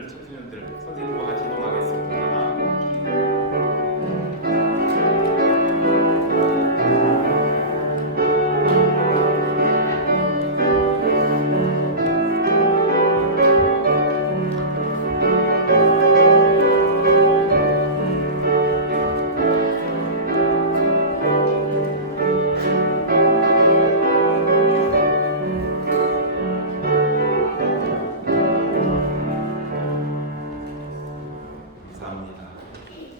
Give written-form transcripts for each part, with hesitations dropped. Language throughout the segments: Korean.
어린이들, 청소년들 선생님과 같이 이동하겠습니다.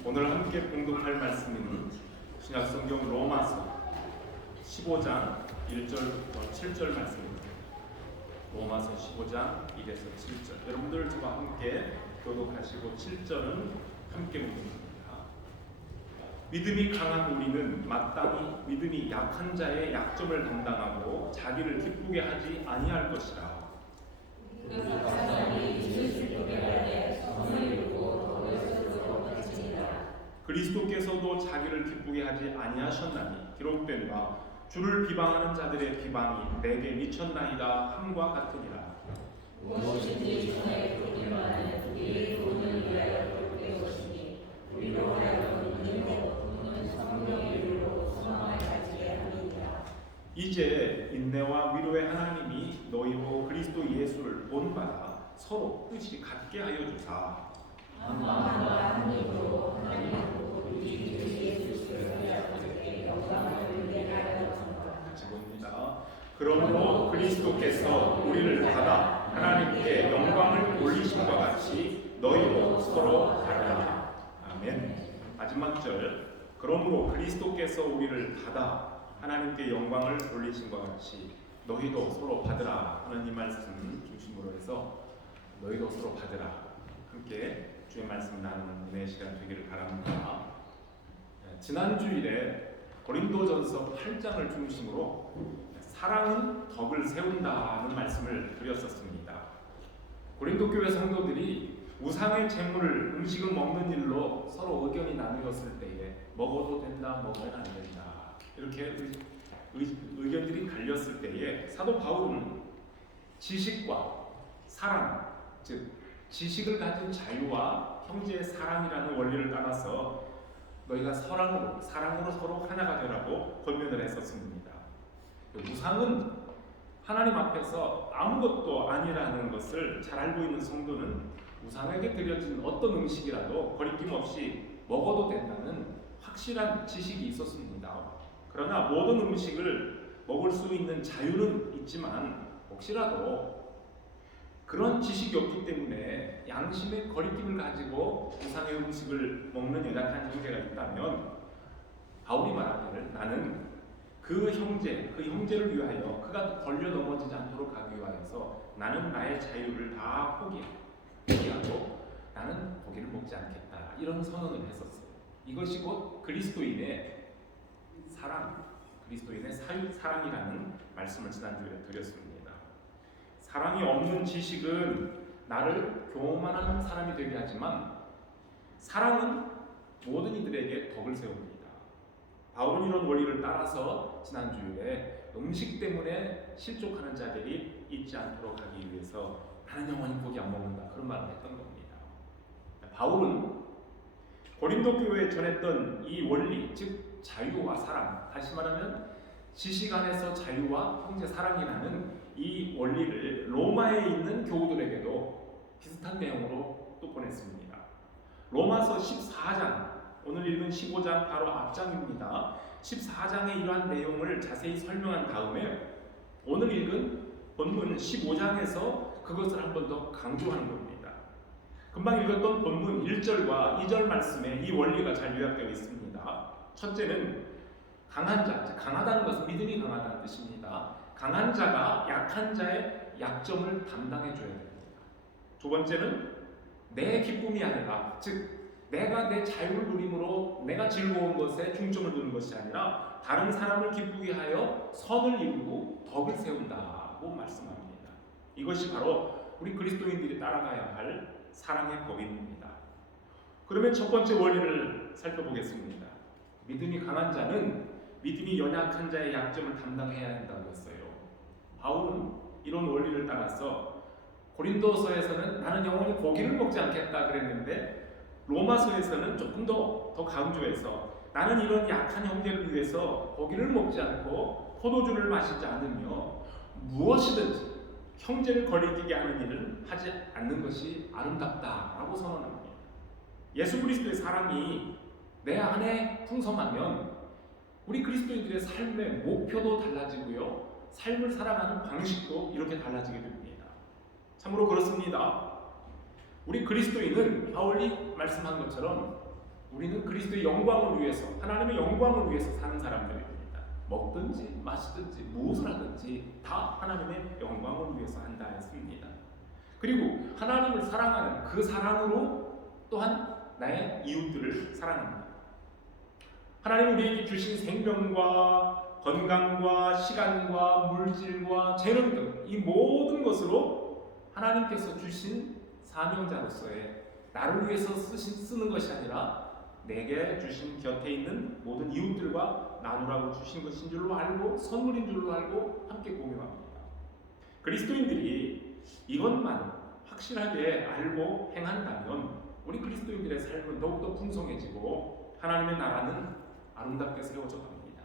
오늘 함께 봉독할 말씀은 신약성경 로마서 15장 1절부터 7절 말씀입니다. 로마서 15장 1에서 7절. 여러분들 저와 함께 교독하시고 7절은 함께 묵입니다. 믿음이 강한 우리는 마땅히 믿음이 약한 자의 약점을 담당하고 자기를 기쁘게 하지 아니할 것이라. 그리스도께서도 자기를 기쁘게 하지 아니하셨나니 기록된 바 주를 비방하는 자들의 비방이 내게 미쳤나이다 함과 같으니라. 무엇인지 전에 그러기만은 우리의 돈을 위하여 그렇게 것이니 우리로 하여금 인내로 돕는 성령의 이유로 소망을 가지게 함이니라. 이제 인내와 위로의 하나님이 너희로 그리스도 예수를 본받아 서로 뜻이 같게 하여 주사 만방과 하늘로 하나님으로 우리 주 예수 그리스도께 영광을 돌리게 하여 주옵소서. 같이 봅니다. 그러므로 그리스도께서 우리를 받아 하나님께 영광을 돌리심과 같이 너희도 서로 받으라. 아멘. 마지막 절. 그러므로 그리스도께서 우리를 받아 하나님께 영광을 돌리심과 같이 너희도 서로 받으라 하는 이 말씀 중심으로 해서 너희도 서로 받으라. 함께 주의 말씀 나누는 은혜의 시간 되기를 바랍니다. 지난 주일에 고린도전서 8장을 중심으로 사랑은 덕을 세운다는 말씀을 드렸었습니다. 고린도 교회 성도들이 우상의 제물을 음식을 먹는 일로 서로 의견이 나누었을 때에 먹어도 된다, 먹으면 안 된다 이렇게 의견들이 갈렸을 때에 사도 바울은 지식과 사랑, 즉 지식을 가진 자유와 형제의 사랑이라는 원리를 따라서 너희가 사랑으로 서로 하나가 되라고 권면을 했었습니다. 우상은 하나님 앞에서 아무것도 아니라는 것을 잘 알고 있는 성도는 우상에게 드려진 어떤 음식이라도 거리낌 없이 먹어도 된다는 확실한 지식이 있었습니다. 그러나 모든 음식을 먹을 수 있는 자유는 있지만 혹시라도 그런 지식이 없기 때문에 양심의 거리낌을 가지고 우상의 음식을 먹는 연약한 형제가 있다면 바울이 말하기를 나는 그 형제를 위하여 그가 걸려 넘어지지 않도록 하기 위하여서 나는 나의 자유를 다 포기하고 나는 고기를 먹지 않겠다 이런 선언을 했었어요. 이것이 곧 그리스도인의 사랑, 그리스도인의 사랑이라는 말씀을 지난주에 드렸습니다. 사랑이 없는 지식은 나를 교만한 사람이 되게 하지만 사랑은 모든 이들에게 덕을 세웁니다. 바울은 이런 원리를 따라서 지난주에 음식 때문에 실족하는 자들이 있지 않도록 하기 위해서 나는 영원히 고기 안 먹는다 그런 말을 했던 겁니다. 바울은 고린도 교회에 전했던 이 원리, 즉 자유와 사랑, 다시 말하면 지식 안에서 자유와 형제 사랑이라는 이 원리를 로마에 있는 교우들에게도 비슷한 내용으로 또 보냈습니다. 로마서 14장, 오늘 읽은 15장 바로 앞장입니다. 14장의 이러한 내용을 자세히 설명한 다음에 오늘 읽은 본문 15장에서 그것을 한 번 더 강조하는 겁니다. 금방 읽었던 본문 1절과 2절 말씀에 이 원리가 잘 요약되어 있습니다. 첫째는 강한 자, 강하다는 것은 믿음이 강하다는 뜻입니다. 강한 자가 약한 자의 약점을 담당해 줘야 됩니다. 두 번째는 내 기쁨이 아니라, 즉 내가 내 자유를 누림으로 내가 즐거운 것에 중점을 두는 것이 아니라 다른 사람을 기쁘게 하여 선을 이루고 덕을 세운다고 말씀합니다. 이것이 바로 우리 그리스도인들이 따라가야 할 사랑의 법입니다. 그러면 첫 번째 원리를 살펴보겠습니다. 믿음이 강한 자는 믿음이 연약한 자의 약점을 담당해야 한다고 했어요. 바울은 이런 원리를 따라서 고린도서에서는 나는 영원히 고기를 먹지 않겠다 그랬는데 로마서에서는 조금 더 강조해서 나는 이런 약한 형제를 위해서 고기를 먹지 않고 포도주를 마시지 않으며 무엇이든지 형제를 거리끼게 하는 일을 하지 않는 것이 아름답다라고 선언합니다. 예수 그리스도의 사랑이 내 안에 풍성하면 우리 그리스도인들의 삶의 목표도 달라지고요, 삶을 살아가는 방식도 이렇게 달라지게 됩니다. 참으로 그렇습니다. 우리 그리스도인은 바울이 말씀한 것처럼 우리는 그리스도의 영광을 위해서, 하나님의 영광을 위해서 사는 사람들입니다. 먹든지 마시든지 무엇을 하든지 다 하나님의 영광을 위해서 한다 했습니다. 그리고 하나님을 사랑하는 그 사랑으로 또한 나의 이웃들을 사랑합니다. 하나님 우리에게 주신 생명과 건강과 시간과 물질과 재능 등 이 모든 것으로 하나님께서 주신 사명자로서의 나를 위해서 쓰는 것이 아니라 내게 주신 곁에 있는 모든 이웃들과 나누라고 주신 것인 줄로 알고 선물인 줄로 알고 함께 공유합니다. 그리스도인들이 이것만 확실하게 알고 행한다면 우리 그리스도인들의 삶은 더욱더 풍성해지고 하나님의 나라는 아름답게 세워져 갑니다.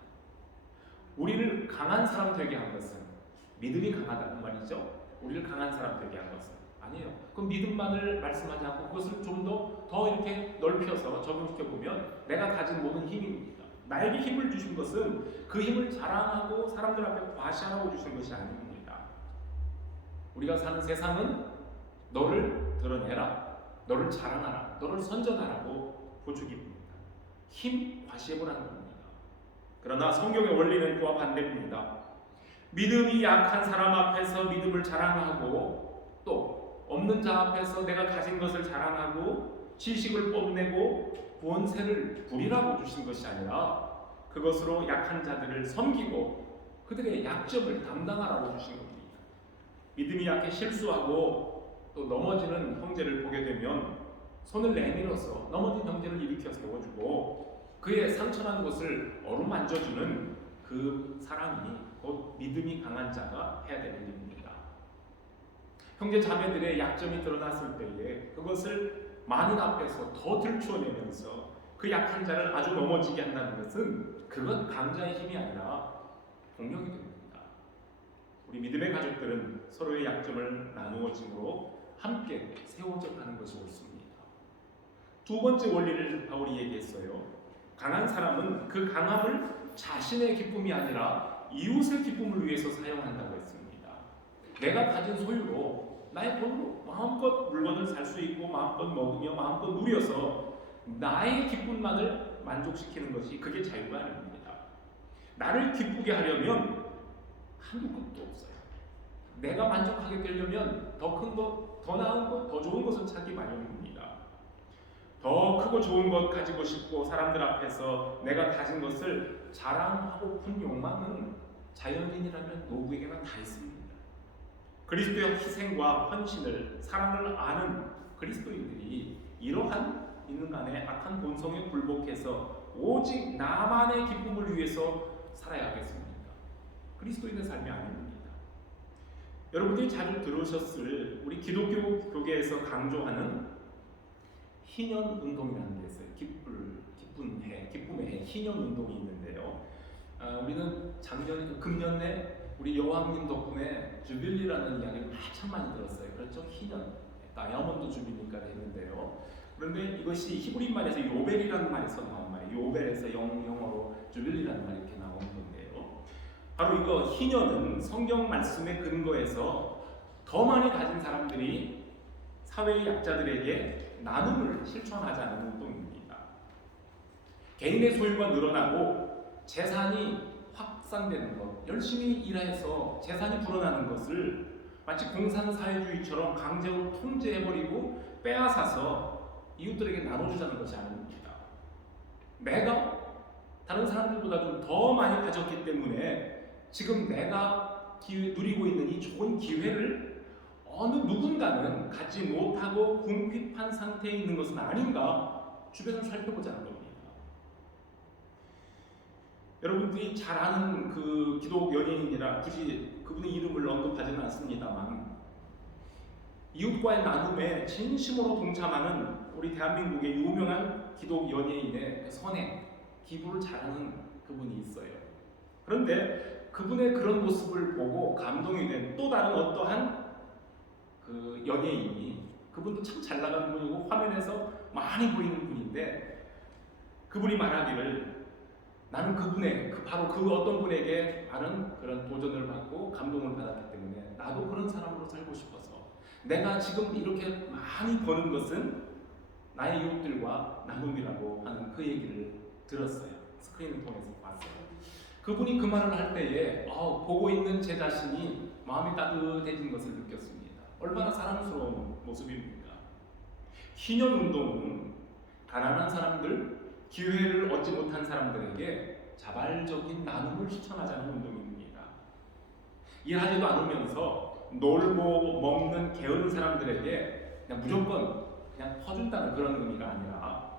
우리를 강한 사람 되게 한 것은 믿음이 강하다는 말이죠. 우리를 강한 사람 되게 한 것은 아니에요. 그 믿음만을 말씀하지 않고 그것을 좀 더 이렇게 넓혀서 적용시켜 보면 내가 가진 모든 힘입니다. 나에게 힘을 주신 것은 그 힘을 자랑하고 사람들 앞에 과시하라고 주신 것이 아닙니다. 우리가 사는 세상은 너를 드러내라, 너를 자랑하라, 너를 선전하라고 부추깁니다. 힘 과시해보라는 겁니다. 그러나 성경의 원리는 그와 반대입니다. 믿음이 약한 사람 앞에서 믿음을 자랑하고 또 없는 자 앞에서 내가 가진 것을 자랑하고 지식을 뽐내고 권세를 부리라고 주신 것이 아니라 그것으로 약한 자들을 섬기고 그들의 약점을 담당하라고 주신 겁니다. 믿음이 약해 실수하고 또 넘어지는 형제를 보게 되면 손을 내밀어서 넘어진 형제를 일으켜 세워주고 그의 상처난 곳을 어루만져주는 그 사람이 곧 믿음이 강한 자가 해야 될 일입니다. 형제 자매들의 약점이 드러났을 때에 그것을 많은 앞에서 더 들추어내면서 그 약한 자를 아주 넘어지게 한다는 것은 그건 강자의 힘이 아니라 공력이 됩니다. 우리 믿음의 가족들은 서로의 약점을 나누어짐으로 함께 세워져 가는 것이 옳습니다. 두 번째 원리를 바울이 얘기했어요. 강한 사람은 그 강함을 자신의 기쁨이 아니라 이웃의 기쁨을 위해서 사용한다고 했습니다. 내가 가진 소유로 나의 돈으로 마음껏 물건을 살 수 있고 마음껏 먹으며 마음껏 누려서 나의 기쁨만을 만족시키는 것이 그게 자유가 아닙니다. 나를 기쁘게 하려면 한두 끝도 없어요. 내가 만족하게 되려면 더 큰 것, 더 나은 것, 더 좋은 것을 찾기 마련입니다. 더 크고 좋은 것 가지고 싶고 사람들 앞에서 내가 가진 것을 자랑하고픈 욕망은 자연인이라면 누구에게나 다 있습니다. 그리스도의 희생과 헌신을 사랑을 아는 그리스도인들이 이러한 인간의 악한 본성에 굴복해서 오직 나만의 기쁨을 위해서 살아야 하겠습니까? 그리스도인의 삶이 아닙니다. 여러분들이 자주 들으셨을 우리 기독교 교계에서 강조하는 희년 운동이라는 게 있어요. 기쁨의 해, 희년 운동이 있는데요. 우리는 금년에 우리 여왕님 덕분에 주빌리라는 이야기를 참 많이 들었어요. 그렇죠? 희년, 다이아몬드 주빌리가 되는데요. 그런데 이것이 히브리 말에서 요벨이라는 말에서 나온 말이에요. 요벨에서 영어로 주빌리라는 말이 이렇게 나온 건데요. 바로 이거 희년은 성경 말씀의 근거에서 더 많이 가진 사람들이 사회의 약자들에게 나눔을 실천하자는 운동입니다. 개인의 소유가 늘어나고 재산이 확산되는 것, 열심히 일해서 재산이 불어나는 것을 마치 공산사회주의처럼 강제로 통제해버리고 빼앗아서 이웃들에게 나눠주자는 것이 아닙니다. 내가 다른 사람들보다 좀 더 많이 가졌기 때문에 지금 내가 누리고 있는 이 좋은 기회를 어느 누군가는 갖지 못하고 궁핍한 상태에 있는 것은 아닌가 주변을 살펴보자는 겁니다. 여러분들이 잘 아는 그 기독 연예인이라 굳이 그분의 이름을 언급하지는 않습니다만 이웃과의 나눔에 진심으로 동참하는 우리 대한민국의 유명한 기독 연예인의 그 선행, 기부를 잘하는 그분이 있어요. 그런데 그분의 그런 모습을 보고 감동이 된 또 다른 어떠한 그 연예인이, 그분도 참 잘 나가는 분이고 화면에서 많이 보이는 분인데, 그분이 말하기를 나는 그분의 바로 그 어떤 분에게 많은 그런 도전을 받고 감동을 받았기 때문에 나도 그런 사람으로 살고 싶어서 내가 지금 이렇게 많이 버는 것은 나의 이웃들과 나눔이라고 하는 그 얘기를 들었어요. 스크린을 통해서 봤어요. 그분이 그 말을 할 때에 보고 있는 제 자신이 마음이 따뜻해진 것을 느꼈습니다. 얼마나 사랑스러운 모습입니까? 희년운동은 가난한 사람들, 기회를 얻지 못한 사람들에게 자발적인 나눔을 추천하자는 운동입니다. 일하지도 않으면서 놀고 먹는 게으른 사람들에게 그냥 무조건 그냥 퍼준다는 그런 의미가 아니라,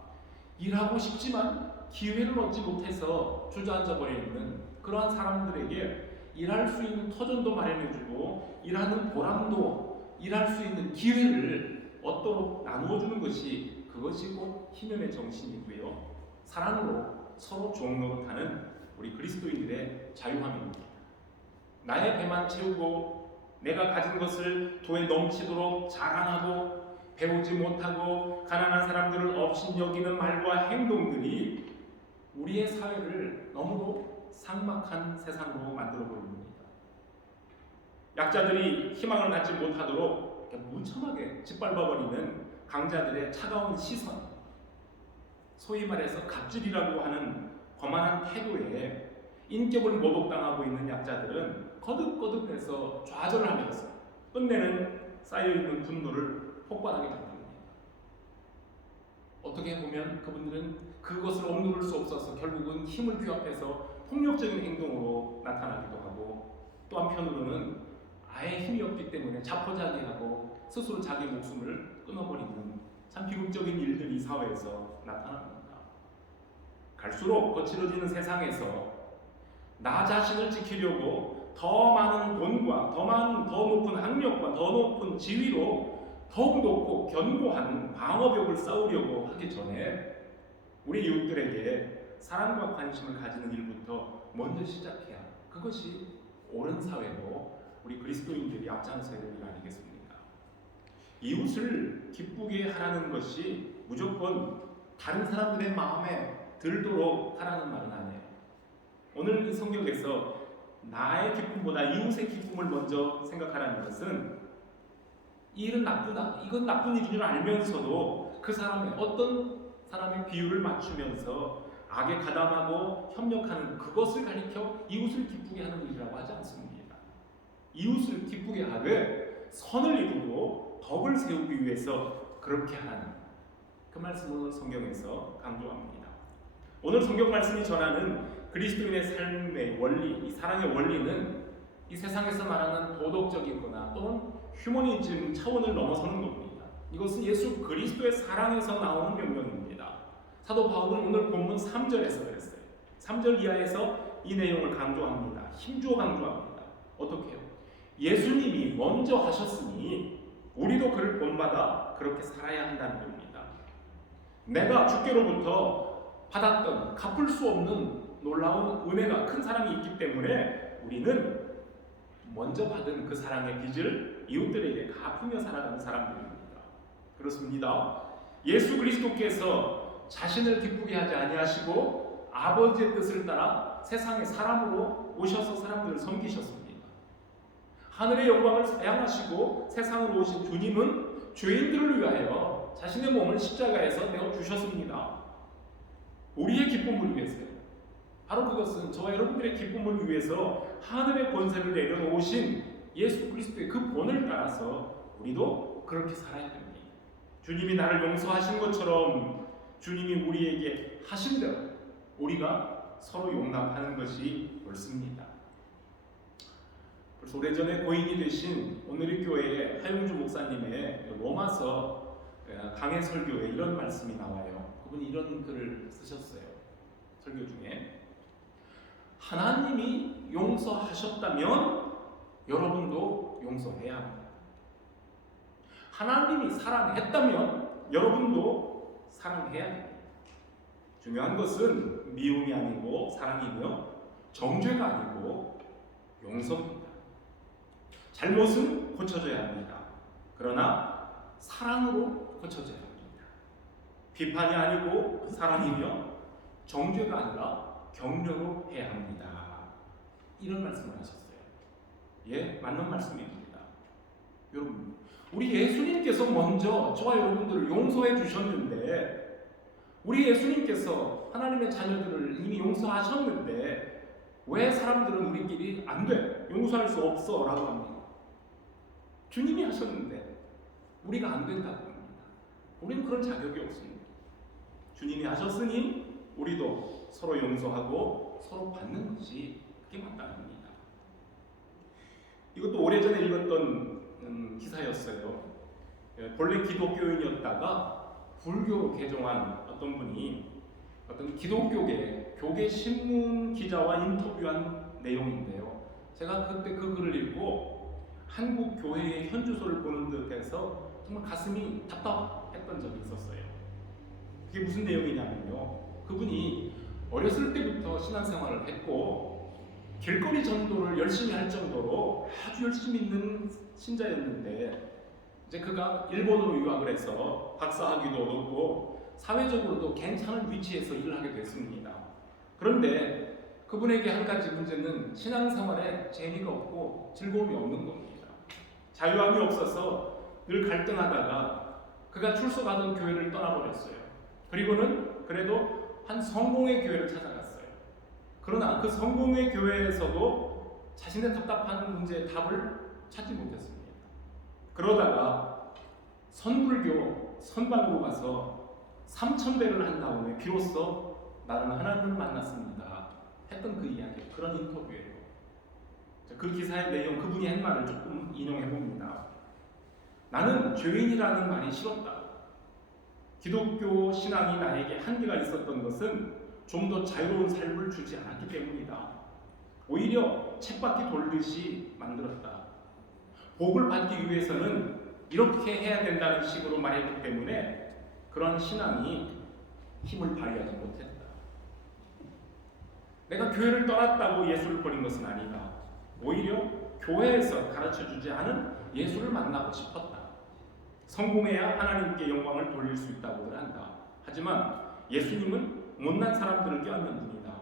일하고 싶지만 기회를 얻지 못해서 주저앉아 버려 있는 그러한 사람들에게 일할 수 있는 터전도 마련해주고 일하는 보람도, 일할 수 있는 기회를 얻도록 나누어주는 것이, 그것이 곧 희년의 정신이고요, 사랑으로 서로 종노릇하는 우리 그리스도인들의 자유함입니다. 나의 배만 채우고 내가 가진 것을 도에 넘치도록 자랑하고 배우지 못하고 가난한 사람들을 업신여기는 말과 행동들이 우리의 사회를 너무도 삭막한 세상으로 만들어 버립니다. 약자들이 희망을 갖지 못하도록 무참하게 짓밟아버리는 강자들의 차가운 시선, 소위 말해서 갑질이라고 하는 거만한 태도에 인격을 모독당하고 있는 약자들은 거듭거듭해서 좌절하면서 끝내는 쌓여있는 분노를 폭발하게 됩니다. 어떻게 보면 그분들은 그것을 억누를 수 없어서 결국은 힘을 규합해서 폭력적인 행동으로 나타나기도 하고, 또 한편으로는 아예 힘이 없기 때문에 자포자기하고 스스로 자기 목숨을 끊어버리는 참 비극적인 일들이 사회에서 나타납니다. 갈수록 거칠어지는 세상에서 나 자신을 지키려고 더 많은 돈과 더 높은 학력과 더 높은 지위로 더욱 높고 견고한 방어벽을 쌓으려고 하기 전에 우리 이웃들에게 사랑과 관심을 가지는 일부터 먼저 시작해야, 그것이 옳은 사회로 우리 그리스도인들이 앞장서야 될 일 아니겠습니까? 이웃을 기쁘게 하라는 것이 무조건 다른 사람들의 마음에 들도록 하라는 말은 아니에요. 오늘 이 성경에서 나의 기쁨보다 이웃의 기쁨을 먼저 생각하라는 것은, 이 일은 나쁘다, 이건 나쁜 일인 줄 알면서도 그 사람의 어떤 사람의 비율을 맞추면서 악에 가담하고 협력하는 그것을 가리켜 이웃을 기쁘게 하는 일이라고 하지 않습니다. 이웃을 기쁘게 하되 선을 이루고 덕을 세우기 위해서 그렇게 하라는 그 말씀을 성경에서 강조합니다. 오늘 성경 말씀이 전하는 그리스도인의 삶의 원리, 이 사랑의 원리는 이 세상에서 말하는 도덕적이거나 또는 휴머니즘 차원을 넘어서는 겁니다. 이것은 예수 그리스도의 사랑에서 나오는 명령입니다. 사도 바울은 오늘 본문 3절에서 그랬어요. 3절 이하에서 이 내용을 강조합니다. 힘주어 강조합니다. 어떻게 해요? 예수님이 먼저 하셨으니 우리도 그를 본받아 그렇게 살아야 한다는 겁니다. 내가 주께로부터 받았던 갚을 수 없는 놀라운 은혜가, 큰 사랑이 있기 때문에 우리는 먼저 받은 그 사랑의 빚을 이웃들에게 갚으며 살아가는 사람들입니다. 그렇습니다. 예수 그리스도께서 자신을 기쁘게 하지 아니하시고 아버지의 뜻을 따라 세상에 사람으로 오셔서 사람들을 섬기셨습니다. 하늘의 영광을 사양하시고 세상으로 오신 주님은 죄인들을 위하여 자신의 몸을 십자가에서 내어 주셨습니다. 우리의 기쁨을 위해서요. 바로 그것은 저와 여러분들의 기쁨을 위해서 하늘의 권세를 내려놓으신 예수 그리스도의 그 본을 따라서 우리도 그렇게 살아야 됩니다. 주님이 나를 용서하신 것처럼 주님이 우리에게 하신 대로 우리가 서로 용납하는 것이 옳습니다. 벌써 오래전에 고인이 되신 오늘의 교회의 하용주 목사님의 로마서 강해 설교에 이런 말씀이 나와요. 그분이 이런 글을 쓰셨어요. 설교 중에 하나님이 용서하셨다면 여러분도 용서해야 합니다. 하나님이 사랑했다면 여러분도 사랑해야 됩니다. 중요한 것은 미움이 아니고 사랑이며 정죄가 아니고 용서입니다. 잘못은 고쳐져야 합니다. 그러나 사랑으로 고쳐져야 합니다. 비판이 아니고 사랑이며 정죄가 아니라 격려로 해야 합니다. 이런 말씀을 하셨어요. 예, 맞는 말씀입니다. 여러분, 우리 예수님께서 먼저 저와 여러분들을 용서해 주셨는데, 우리 예수님께서 하나님의 자녀들을 이미 용서하셨는데 왜 사람들은 우리끼리 안 돼, 용서할 수 없어 라고 합니다. 주님이 하셨는데 우리가 안 된다고 합니다. 우리는 그런 자격이 없습니다. 주님이 하셨으니 우리도 서로 용서하고 서로 받는 것이 그게 마땅합니다. 이것도 오래전에 읽었던 기사였어요. 본래 기독교인이었다가 불교로 개종한 어떤 분이 어떤 기독교계 교계 신문 기자와 인터뷰한 내용인데요. 제가 그때 그 글을 읽고 한국 교회의 현주소를 보는 듯해서 정말 가슴이 답답했던 적이 있었어요. 그게 무슨 내용이냐면요. 그분이 어렸을 때부터 신앙생활을 했고 길거리 전도를 열심히 할 정도로 아주 열심히 있는 신자였는데, 이제 그가 일본으로 유학을 해서 박사학위도 얻었고 사회적으로도 괜찮은 위치에서 일을 하게 됐습니다. 그런데 그분에게 한 가지 문제는 신앙생활에 재미가 없고 즐거움이 없는 겁니다. 자유함이 없어서 늘 갈등하다가 그가 출석하던 교회를 떠나버렸어요. 그리고는 그래도 한 성공의 교회를 찾아갔어요. 그러나 그 성공의 교회에서도 자신의 답답한 문제의 답을 찾지 못했습니다. 그러다가 선불교 선방으로 가서 3,000배를 한 다음에 비로소 나는 하나님을 만났습니다 했던 그 이야기, 그런 인터뷰예요. 그 기사의 내용, 그분이 한 말을 조금 인용해 봅니다. 나는 죄인이라는 말이 싫었다. 기독교 신앙이 나에게 한계가 있었던 것은 좀 더 자유로운 삶을 주지 않았기 때문이다. 오히려 쳇바퀴 돌듯이 만들었다. 복을 받기 위해서는 이렇게 해야 된다는 식으로 말했기 때문에 그런 신앙이 힘을 발휘하지 못했다. 내가 교회를 떠났다고 예수를 버린 것은 아니다. 오히려 교회에서 가르쳐주지 않은 예수를 만나고 싶었다. 성공해야 하나님께 영광을 돌릴 수 있다고들 한다. 하지만 예수님은 못난 사람들을 껴안는 분이다.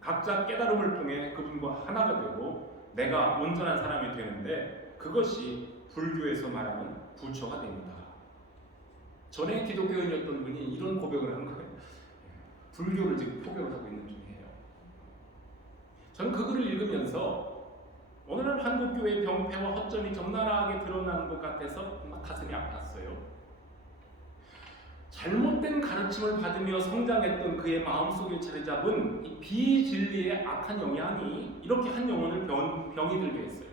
각자 깨달음을 통해 그분과 하나가 되고 내가 온전한 사람이 되는데 그것이 불교에서 말하는 부처가 됩니다. 전에 기독교인이었던 분이 이런 고백을 한 거예요. 불교를 지금 포교를 하고 있는 중이에요. 저는 그 글을 읽으면서 오늘날 한국교회의 병폐와 허점이 적나라하게 드러나는 것 같아서 막 가슴이 아팠어요. 잘못된 가르침을 받으며 성장했던 그의 마음속에 자리 잡은 이 비진리의 악한 영향이 이렇게 한 영혼을 병이 들게 했어요.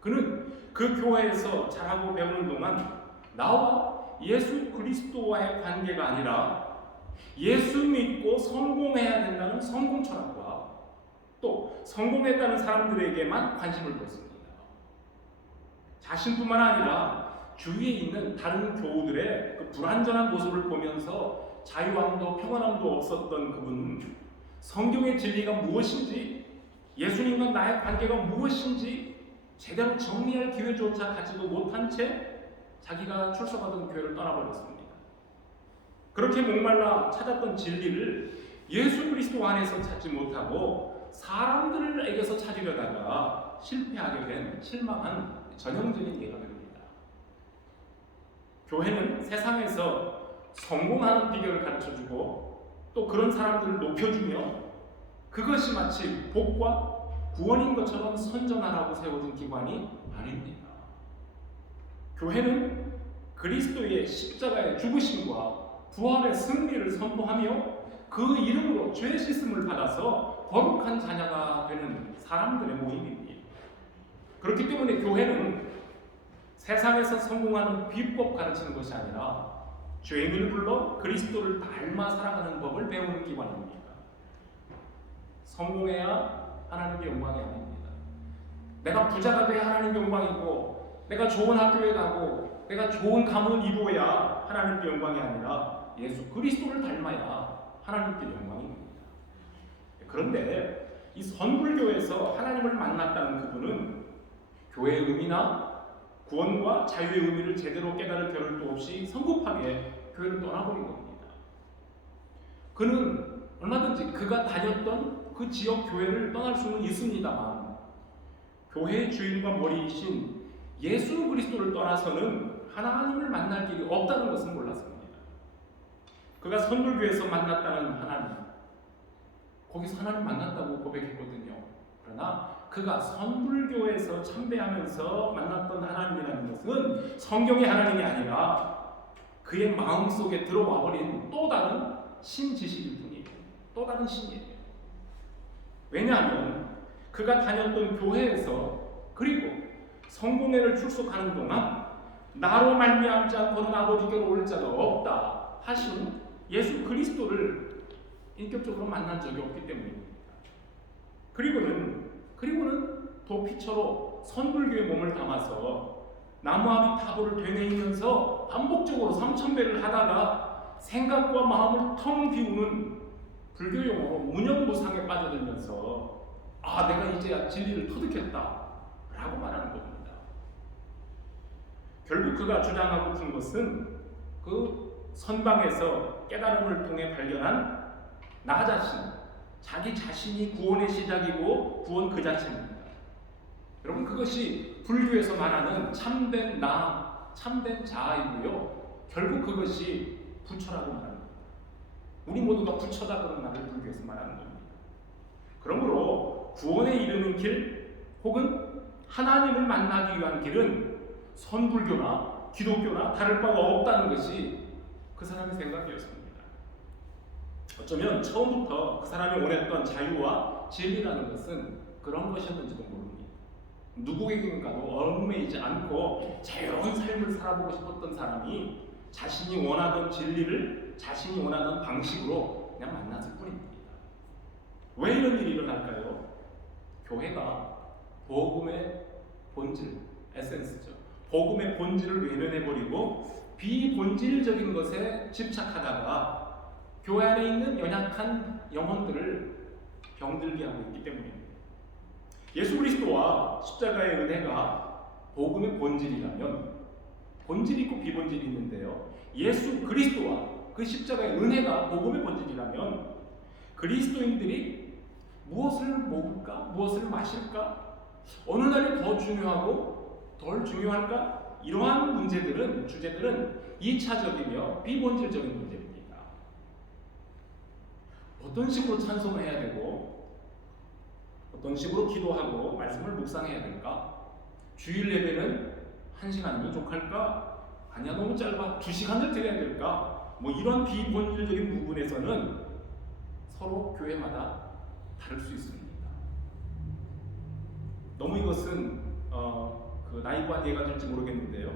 그는 그 교회에서 자라고 배우는 동안 나와 예수 그리스도와의 관계가 아니라 예수 믿고 성공해야 된다는 성공 철학과 또 성공했다는 사람들에게만 관심을 뒀습니다. 자신뿐만 아니라 주위에 있는 다른 교우들의 그 불완전한 모습을 보면서 자유함도 평안함도 없었던 그분은 성경의 진리가 무엇인지, 예수님과 나의 관계가 무엇인지 제대로 정리할 기회조차 가지도 못한 채 자기가 출석하던 교회를 떠나버렸습니다. 그렇게 목말라 찾았던 진리를 예수 그리스도 안에서 찾지 못하고 사람들에게서 찾으려다가 실패하게 된 실망한 전형적인 예가 됩니다. 교회는 세상에서 성공하는 비결을 가르쳐주고 또 그런 사람들을 높여주며 그것이 마치 복과 구원인 것처럼 선전하라고 세워진 기관이 아닙니다. 교회는 그리스도의 십자가의 죽으심과 부활의 승리를 선포하며 그 이름으로 죄 씻음을 받아서 거룩한 자녀가 되는 사람들의 모임입니다. 그렇기 때문에 교회는 세상에서 성공하는 비법 가르치는 것이 아니라 죄인을 불러 그리스도를 닮아 살아가는 법을 배우는 기관입니다. 성공해야 하나님의 영광이 아닙니다. 내가 부자가 돼야 하나님의 영광이고, 내가 좋은 학교에 가고, 내가 좋은 가문을 이루어야 하나님께 영광이 아니라 예수 그리스도를 닮아야 하나님께 영광입니다. 그런데 이 선불교에서 하나님을 만났다는 그분은 교회의 의미나 구원과 자유의 의미를 제대로 깨달을 겨를도 없이 성급하게 교회를 떠나버린 겁니다. 그는 얼마든지 그가 다녔던 그 지역 교회를 떠날 수는 있습니다만 교회의 주인과 머리이신 예수 그리스도를 떠나서는 하나님을 만날 길이 없다는 것은 몰랐습니다. 그가 선불교에서 만났다는 하나님, 거기서 하나님 만났다고 고백했거든요. 그러나 그가 선불교에서 참배하면서 만났던 하나님이라는 것은 성경의 하나님이 아니라 그의 마음속에 들어와 버린 또 다른 신지식일 뿐이에요. 또 다른 신이에요. 왜냐하면 그가 다녔던 교회에서 그리고 성공회를 출석하는 동안 나로 말미암지 않고는 아버지께로 올 자가 없다 하신 예수 그리스도를 인격적으로 만난 적이 없기 때문입니다. 그리고는 도피처로 선불교에 몸을 담아서 나무아비 타보를 되뇌이면서 반복적으로 3000배를 하다가 생각과 마음을 텅 비우는 불교 용어로 무념무상에 빠져들면서 내가 이제야 진리를 터득했다 라고 말하는 겁니다. 결국 그가 주장하고픈 것은 그 선방에서 깨달음을 통해 발견한 나 자신, 자기 자신이 구원의 시작이고 구원 그 자체입니다. 여러분, 그것이 불교에서 말하는 참된 나, 참된 자아이고요. 결국 그것이 부처라고 말합니다. 우리 모두가 부처다 그런 말을 불교에서 말하는 겁니다. 그러므로 구원에 이르는 길 혹은 하나님을 만나기 위한 길은 선불교나 기독교나 다를 바가 없다는 것이 그 사람의 생각이었습니다. 어쩌면 처음부터 그 사람이 원했던 자유와 진리라는 것은 그런 것이었는지도 모릅니다. 누구에게인가도 얽매이지 않고 자유로운 삶을 살아보고 싶었던 사람이 자신이 원하던 진리를 자신이 원하던 방식으로 그냥 만났을 뿐입니다. 왜 이런 일이 일어날까요? 교회가 복음의 본질, 에센스죠. 복음의 본질을 외면해버리고 비본질적인 것에 집착하다가 교회 안에 있는 연약한 영혼들을 병들게 하고 있기 때문입니다. 예수 그리스도와 십자가의 은혜가 복음의 본질이라면 본질이 있고 비본질이 있는데요. 예수 그리스도와 그 십자가의 은혜가 복음의 본질이라면 그리스도인들이 무엇을 먹을까? 무엇을 마실까? 어느 날이 더 중요하고 덜 중요할까? 이러한 문제들은, 주제들은 2차적이며 비본질적인 문제입니다. 어떤 식으로 찬송해야 되고 어떤 식으로 기도하고 말씀을 묵상해야 될까? 주일 예배는 1시간이면 족할까? 아니야, 너무 짧아. 2시간을 드려야 될까? 이런 비본질적인 부분에서는 서로 교회마다 다를 수 있습니다. 너무 이것은 나이브한 예가 될지 모르겠는데요.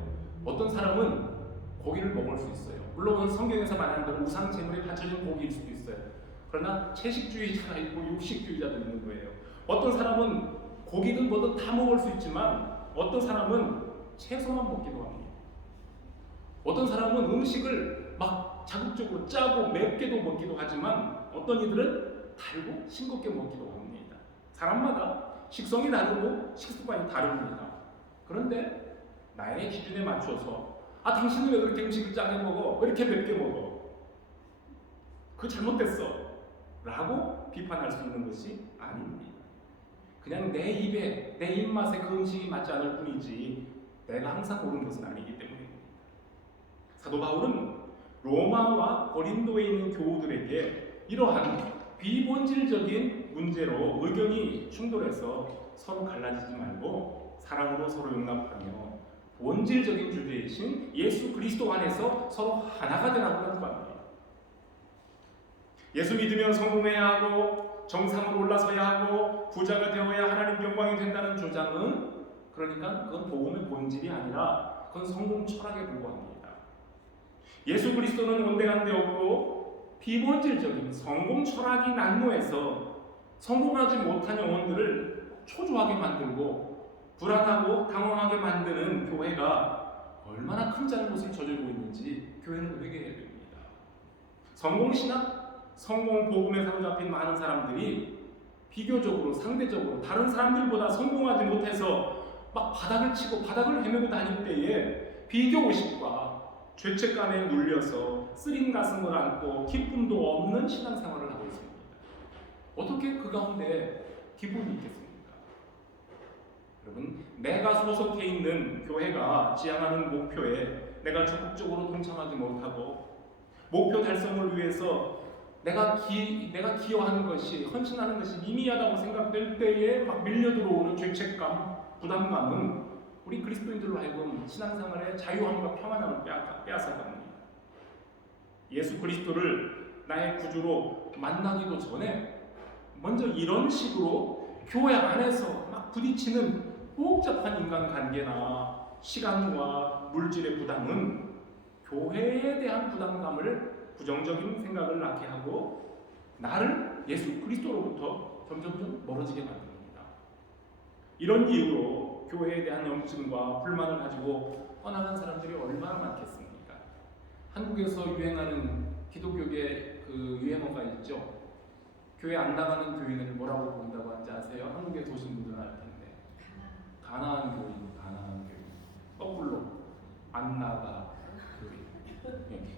어떤 사람은 고기를 먹을 수 있어요. 물론 성경에서 말하는 대로 우상 제물에 바쳐진 고기일 수도 있어요. 그러나 채식주의자가 있고 육식주의자도 있는 거예요. 어떤 사람은 고기든 뭐든 다 먹을 수 있지만 어떤 사람은 채소만 먹기도 합니다. 어떤 사람은 음식을 막 자극적으로 짜고 맵게도 먹기도 하지만 어떤 이들은 달고 싱겁게 먹기도 합니다. 사람마다 식성이 다르고 식습관이 다릅니다. 그런데 나의 기준에 맞춰서 당신은 왜 그렇게 음식을 짜게 먹어? 왜 이렇게 맵게 먹어? 그거 잘못됐어 라고 비판할 수 있는 것이 아닙니다. 그냥 내 입에, 내 입맛에 그 음식이 맞지 않을 뿐이지 내가 항상 옳은 것은 아니기 때문입니다. 사도 바울은 로마와 고린도에 있는 교우들에게 이러한 비본질적인 문제로 의견이 충돌해서 서로 갈라지지 말고 사랑으로 서로 용납하며 본질적인 주제이신 예수 그리스도 안에서 서로 하나가 되라고 요구합니다. 예수 믿으면 성공해야 하고 정상으로 올라서야 하고 부자가 되어야 하나님 영광이 된다는 주장은 그러니까 그건 복음의 본질이 아니라 그건 성공 철학에 불과합니다. 예수 그리스도는 온데간데 없고 비본질적인 성공 철학이 난무해서 성공하지 못한 영혼들을 초조하게 만들고 불안하고 당황하게 만드는 교회가 얼마나 큰 잘못을 저지르고 있는지 교회는 회개해야 됩니다. 성공신학, 성공복음에 사로잡힌 많은 사람들이 비교적으로 상대적으로 다른 사람들보다 성공하지 못해서 막 바닥을 치고 바닥을 헤매고 다닐 때에 비교의식과 죄책감에 눌려서 쓰린 가슴을 안고 기쁨도 없는 신앙생활을 하고 있습니다. 어떻게 그 가운데 기쁨이 있겠습니까? 여러분, 내가 소속해 있는 교회가 지향하는 목표에 내가 적극적으로 동참하지 못하고 목표 달성을 위해서 내가 기여하는 것이, 헌신하는 것이 미미하다고 생각될 때에 막 밀려 들어오는 죄책감, 부담감은 우리 그리스도인들로 하여금 신앙생활의 자유함과 평안함을 빼앗아갑니다. 예수 그리스도를 나의 구주로 만나기도 전에 먼저 이런 식으로 교회 안에서 막 부딪히는 복잡한 인간관계나 시간과 물질의 부담은 교회에 대한 부담감을 부정적인 생각을 낳게 하고 나를 예수 그리스도로부터 점점점 멀어지게 만듭니다. 이런 이유로 교회에 대한 염증과 불만을 가지고 떠나간 사람들이 얼마나 많겠습니까? 한국에서 유행하는 기독교계 그 유행어가 있죠. 교회 안 나가는 교인을 뭐라고 부른다고 하는지 아세요? 한국에 도신 분들은 알 텐데. 가난한 교인, 가난한 교인. 거꾸로 안 나가 교인.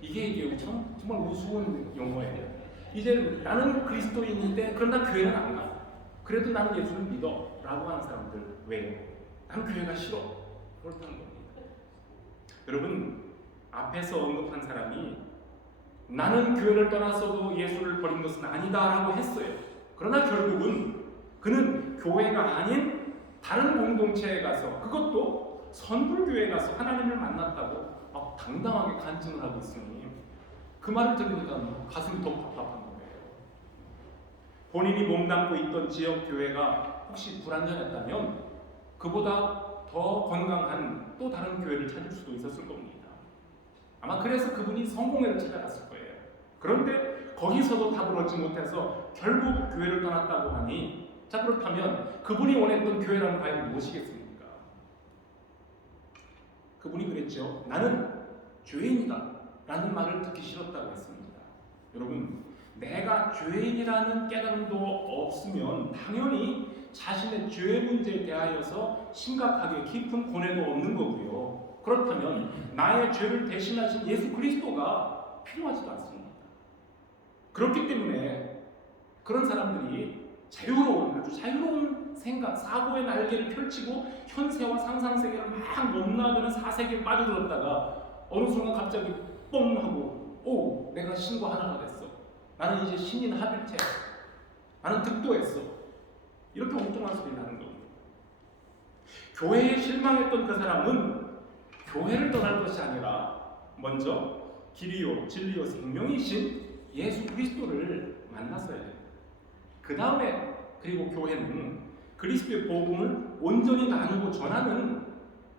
이게 정말 우스운 용어예요. 이제 나는 그리스도인인데 그러나 교회는 안 가. 그래도 나는 예수를 믿어 라고 하는 사람들 왜요? 나는 교회가 싫어. 그렇다는 겁니다. 여러분, 앞에서 언급한 사람이 나는 교회를 떠났어도 예수를 버린 것은 아니다 라고 했어요. 그러나 결국은 그는 교회가 아닌 다른 공동체에 가서, 그것도 선불교회에 가서 하나님을 만났다고 막 당당하게 간증을 하고 있으니 그 말을 들으니까 가슴이 더 답답한 거예요. 본인이 몸담고 있던 지역 교회가 혹시 불완전했다면 그보다 더 건강한 또 다른 교회를 찾을 수도 있었을 겁니다. 아마 그래서 그분이 성공회를 찾아갔을 거예요. 그런데 거기서도 답을 얻지 못해서 결국 교회를 떠났다고 하니, 자 그렇다면 그분이 원했던 교회라는 과연 무엇이겠습니까? 그분이 그랬죠. 나는 죄인이다 라는 말을 듣기 싫었다고 했습니다. 여러분, 내가 죄인이라는 깨달음도 없으면 당연히 자신의 죄 문제에 대하여서 심각하게 깊은 고뇌도 없는 거고요. 그렇다면 나의 죄를 대신하신 예수 그리스도가 필요하지도 않습니다. 그렇기 때문에 그런 사람들이 아주 자유로운 생각, 사고의 날개를 펼치고 현세와 상상세계를 막 넘나드는 사색에 빠져들었다가 어느 순간 갑자기 뻥 하고 오, 내가 신과 하나가 됐어. 나는 이제 신인 하빌체야. 나는 득도했어. 이렇게 엉뚱한 소리를 하는 겁니다. 교회에 실망했던 그 사람은 교회를 떠날 것이 아니라 먼저 길이요 진리요 생명이신 예수 그리스도를 만났어야 됩니다. 그 다음에 그리고 교회는 그리스도의 복음을 온전히 나누고 전하는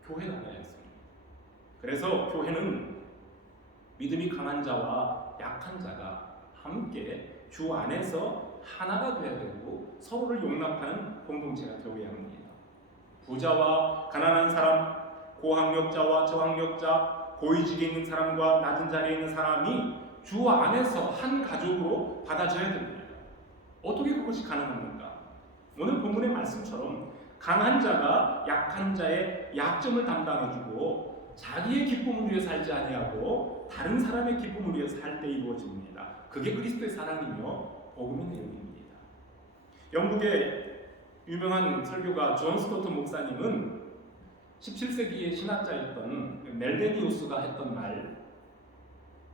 교회가 되어야 했습니다. 그래서 교회는 믿음이 강한 자와 약한 자가 함께 주 안에서 하나가 되어야 되고 서로를 용납하는 공동체가 되어야 합니다. 부자와 가난한 사람, 고학력자와 저학력자, 고위직에 있는 사람과 낮은 자리에 있는 사람이 주 안에서 한 가족으로 받아져야 됩니다. 어떻게 그것이 가능합니까? 오늘 본문의 말씀처럼 강한 자가 약한 자의 약점을 담당해주고 자기의 기쁨을 위해 살지 아니하고 다른 사람의 기쁨을 위해 살 때 이루어집니다. 그게 그리스도의 사랑이며 복음의 내용입니다. 영국의 유명한 설교가 존 스토튼 목사님은 17세기의 신학자였던 멜데니우스가 했던 말,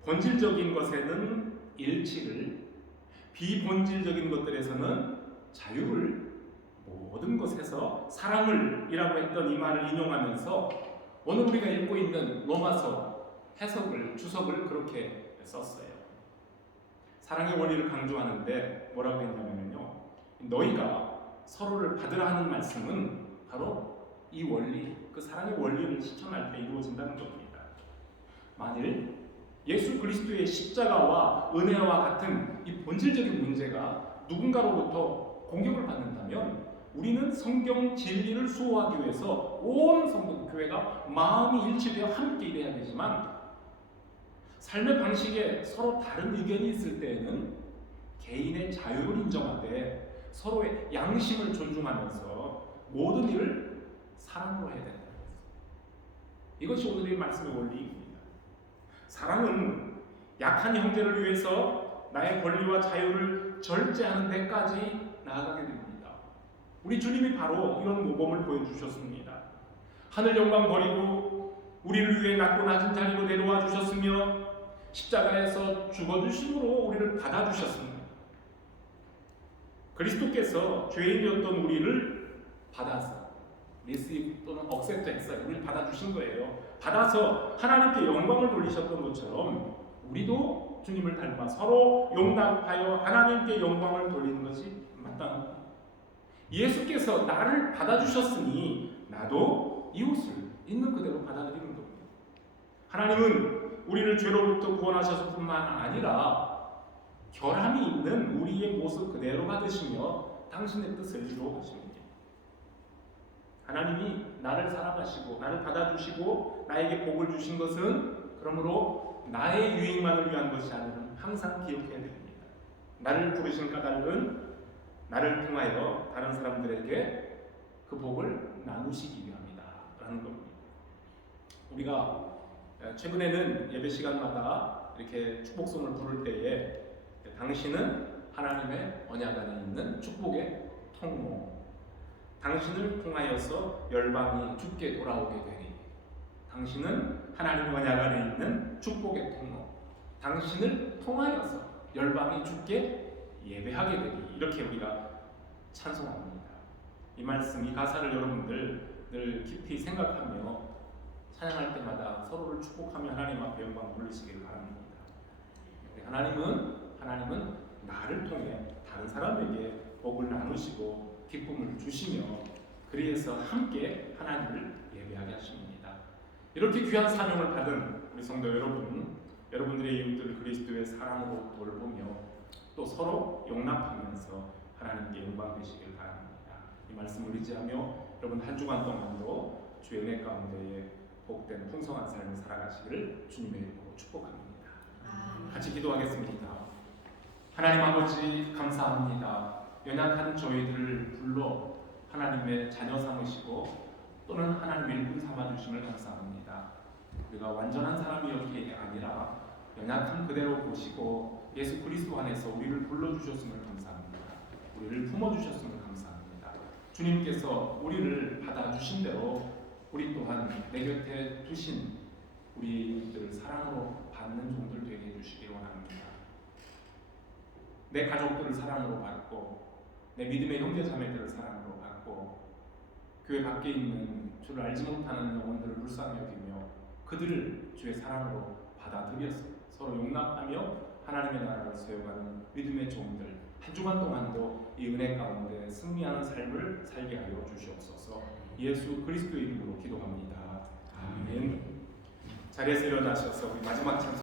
본질적인 것에는 일치를, 비본질적인 것들에서는 자유를, 모든 것에서 사랑을 이라고 했던 이 말을 인용하면서 오늘 우리가 읽고 있는 로마서 해석을, 주석을 그렇게 썼어요. 사랑의 원리를 강조하는데 뭐라고 했냐면요, 너희가 서로를 받으라 하는 말씀은 바로 이 원리, 그 사랑의 원리를 실천할 때 이루어진다는 겁니다. 만일 예수 그리스도의 십자가와 은혜와 같은 이 본질적인 문제가 누군가로부터 공격을 받는다면 우리는 성경 진리를 수호하기 위해서 온 성도 교회가 마음이 일치되어 함께 일해야 되지만 삶의 방식에 서로 다른 의견이 있을 때에는 개인의 자유를 인정하되 서로의 양심을 존중하면서 모든 일을 사랑으로 해야 된다. 이것이 오늘의 말씀의 원리입니다. 사랑은 약한 형제를 위해서 나의 권리와 자유를 절제하는 데까지 나아가게 됩니다. 우리 주님이 바로 이런 모범을 보여주셨습니다. 하늘 영광 버리고 우리를 위해 낮고 낮은 자리로 내려와 주셨으며 십자가에서 죽어주심으로 우리를 받아주셨습니다. 그리스도께서 죄인이었던 우리를 받아서 리시브 또는 억셉트 했어요. 우리를 받아주신 거예요. 받아서 하나님께 영광을 돌리셨던 것처럼 우리도 주님을 닮아 서로 용납하여 하나님께 영광을 돌리는 것이 마땅합니다. 예수께서 나를 받아주셨으니 나도 이웃을 있는 그대로 받아들이는 겁니다. 하나님은 우리를 죄로부터 구원하셔서 뿐만 아니라 결함이 있는 우리의 모습 그대로 받으시며 당신의 뜻을 이루어 가십니다. 하나님이 나를 사랑하시고 나를 받아주시고 나에게 복을 주신 것은 그러므로 나의 유익만을 위한 것이 아니라 항상 기억해야 됩니다. 나를 부르신 까닭은 나를 통하여 다른 사람들에게 그 복을 나누시기 위함이다 라는 겁니다. 우리가 최근에는 예배 시간마다 이렇게 축복송을 부를 때에 당신은 하나님의 언약 안에 있는 축복의 통로, 당신을 통하여서 열방이 주께 돌아오게 되리, 당신은 하나님의 언약 안에 있는 축복의 통로, 당신을 통하여서 열방이 주께 예배하게 되리, 이렇게 우리가 찬송합니다. 이 말씀, 이 가사를 여러분들 늘 깊이 생각하며 찬양할 때마다 서로를 축복하며 하나님 앞에 영광 돌리시길 바랍니다. 하나님은 나를 통해 다른 사람에게 복을 나누시고 기쁨을 주시며 그리해서 함께 하나님을 예배하게 하십니다. 이렇게 귀한 사명을 받은 우리 성도 여러분, 여러분들의 이웃들을 그리스도의 사랑으로 돌보며 또 서로 용납하면서 하나님께 영광 되시길 바랍니다. 이 말씀을 의지하며 여러분 한 주간 동안도 주의 은혜 가운데에 복된 풍성한 삶을 살아가시기를 주님의 이름으로 축복합니다. 같이 기도하겠습니다. 하나님 아버지 감사합니다. 연약한 저희들을 불러 하나님의 자녀 삼으시고 또는 하나님의 일꾼 삼아주심을 감사합니다. 우리가 완전한 사람이었기 아니라 연약한 그대로 보시고 예수 그리스도 안에서 우리를 불러주셨음을 감사합니다. 우리를 품어주셨음을 감사합니다. 주님께서 우리를 받아주신 대로 우리 또한 내 곁에 두신 우리 이웃들을 사랑으로 받는 종들 되게 해주시기 원합니다. 내 가족들을 사랑으로 받고 내 믿음의 형제 자매들을 사랑으로 받고 교회 밖에 있는 주를 알지 못하는 영혼들을 불쌍히 여기며 그들을 주의 사랑으로 받아들여서 서로 용납하며 하나님의 나라를 세워가는 믿음의 종들 한 주간 동안도 이 은혜 가운데 승리하는 삶을 살게 하여 주시옵소서. 예수 그리스도의 이름으로 기도합니다. 아멘. 자리에서 일어나셔서 우리 마지막 찬송